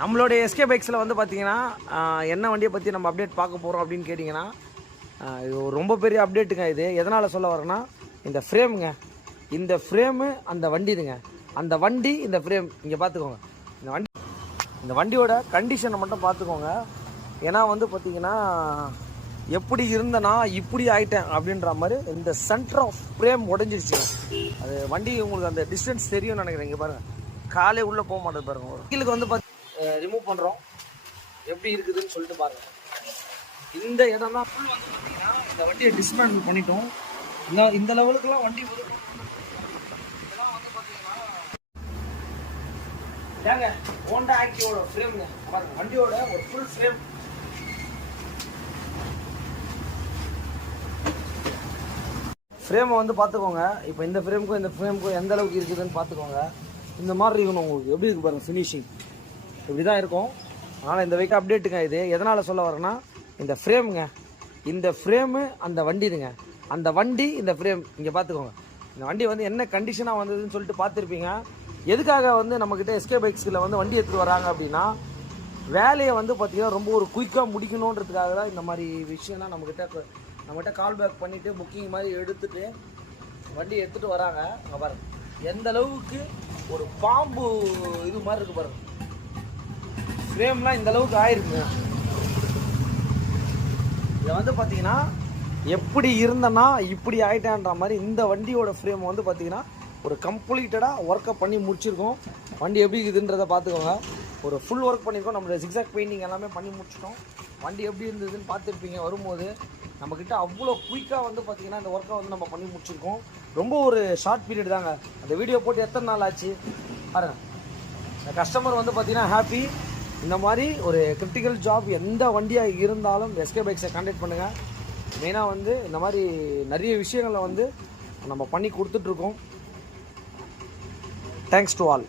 நம்மளுடைய எஸ்கே பைக்ஸில் வந்து பார்த்தீங்கன்னா என்ன வண்டியை பற்றி நம்ம அப்டேட் பார்க்க போகிறோம் அப்படின்னு கேட்டிங்கன்னா இது ரொம்ப பெரிய அப்டேட்டுங்க. இது எதனால் சொல்ல வரேன்னா இந்த ஃப்ரேமுங்க, இந்த ஃப்ரேமு அந்த வண்டிதுங்க, அந்த வண்டி இந்த ஃப்ரேம். இங்கே பார்த்துக்கோங்க, இந்த வண்டியோட கண்டிஷனை மட்டும் பார்த்துக்கோங்க. ஏன்னா வந்து பார்த்தீங்கன்னா எப்படி இருந்தனா இப்படி ஆகிட்டேன் அப்படின்ற மாதிரி இந்த சென்டர் ஆஃப் ஃப்ரேம் உடஞ்சிருச்சு. அது வண்டி உங்களுக்கு அந்த டிஸ்டன்ஸ் தெரியும்னு நினைக்கிறேன். இங்கே பாருங்கள், காலே உள்ளே போக மாட்டேது பாருங்கள். ஒரு கீழுக்கு வந்து பார்த்து ரிமூவ் பண்ணுறோம், எப்படி இருக்குதுன்னு சொல்லிட்டு பாருங்கள். இந்த இடம் தான் ஃபுல் வந்து பார்த்தீங்கன்னா இந்த வண்டியை டிஸ்மேண்டில் பண்ணிட்டோம். இந்த லெவலுக்குலாம் வண்டி வரும். இதெல்லாம் வந்து பார்த்தீங்கன்னா ஏங்க ஹோண்டா ஆக்டிவோட ஃப்ரேமுங்க பாருங்க, வண்டியோட ஒரு ஃபுல் ஃப்ரேம். ஃப்ரேமை வந்து பார்த்துக்கோங்க. இப்போ இந்த ஃப்ரேமுக்கும் இந்த ஃப்ரேமுக்கும் எந்த அளவுக்கு இருக்குதுன்னு பார்த்துக்கோங்க. இந்த மாதிரி இருக்கணும் உங்களுக்கு. எப்படி இருக்கு பாருங்கள், ஃபினிஷிங் இப்படி தான் இருக்கும். அதனால் இந்த வைக்க அப்டேட்டுங்க. இது எதனால் சொல்ல வரேன்னா இந்த ஃப்ரேமுங்க, இந்த ஃப்ரேமு அந்த வண்டிதுங்க, அந்த வண்டி இந்த ஃப்ரேம். இங்கே பார்த்துக்கோங்க, இந்த வண்டி வந்து என்ன கண்டிஷனாக வந்ததுன்னு சொல்லிட்டு பார்த்துருப்பீங்க. எதுக்காக வந்து நம்மக்கிட்ட எஸ்கே பைக்ஸில் வந்து வண்டி எடுத்துகிட்டு வராங்க அப்படின்னா வேலையை வந்து பார்த்திங்கன்னா ரொம்ப ஒரு குயிக்காக முடிக்கணுன்றதுக்காக தான் இந்த மாதிரி விஷயம்லாம் நம்மகிட்ட கால் பேக் பண்ணிவிட்டு புக்கிங் மாதிரி எடுத்துகிட்டு வண்டி எடுத்துகிட்டு வராங்க. அங்கே பாருங்கள் எந்த அளவுக்கு ஒரு பாம்பு இது மாதிரி இருக்குது பாருங்கள். ஃப்ரேம்லாம் இந்த அளவுக்கு ஆயிருக்குங்க. இதை வந்து பார்த்தீங்கன்னா எப்படி இருந்தனா இப்படி ஆகிட்டேன்ற மாதிரி இந்த வண்டியோட ஃப்ரேம் வந்து பார்த்தீங்கன்னா ஒரு கம்ப்ளீட்டடாக ஒர்க்கை பண்ணி முடிச்சிருக்கோம். வண்டி எப்படி இருக்குதுன்றதை பார்த்துக்கோங்க. ஒரு ஃபுல் ஒர்க் பண்ணியிருக்கோம். நம்மளோட ஜிக்ஸாக் பெயிண்டிங் எல்லாமே பண்ணி முடிச்சிட்டோம். வண்டி எப்படி இருந்ததுன்னு பார்த்துருப்பீங்க. வரும்போது நம்மக்கிட்ட அவ்வளோ குயிக்காக வந்து பார்த்திங்கன்னா இந்த ஒர்க்கை வந்து நம்ம பண்ணி முடிச்சிருக்கோம். ரொம்ப ஒரு ஷார்ட் பீரியட் தாங்க. அந்த வீடியோ போட்டு எத்தனை நாள் ஆச்சு பாருங்கள். இந்த கஸ்டமர் வந்து பார்த்திங்கன்னா ஹாப்பி. இந்த மாதிரி ஒரு கிரிட்டிக்கல் ஜாப் எந்த வண்டியாக இருந்தாலும் எஸ்கே பைக்ஸை கான்டாக்ட் பண்ணுங்கள். மெயினாக வந்து இந்த மாதிரி நிறைய விஷயங்களை வந்து நம்ம பண்ணி கொடுத்துட்ருக்கோம். Thanks to all.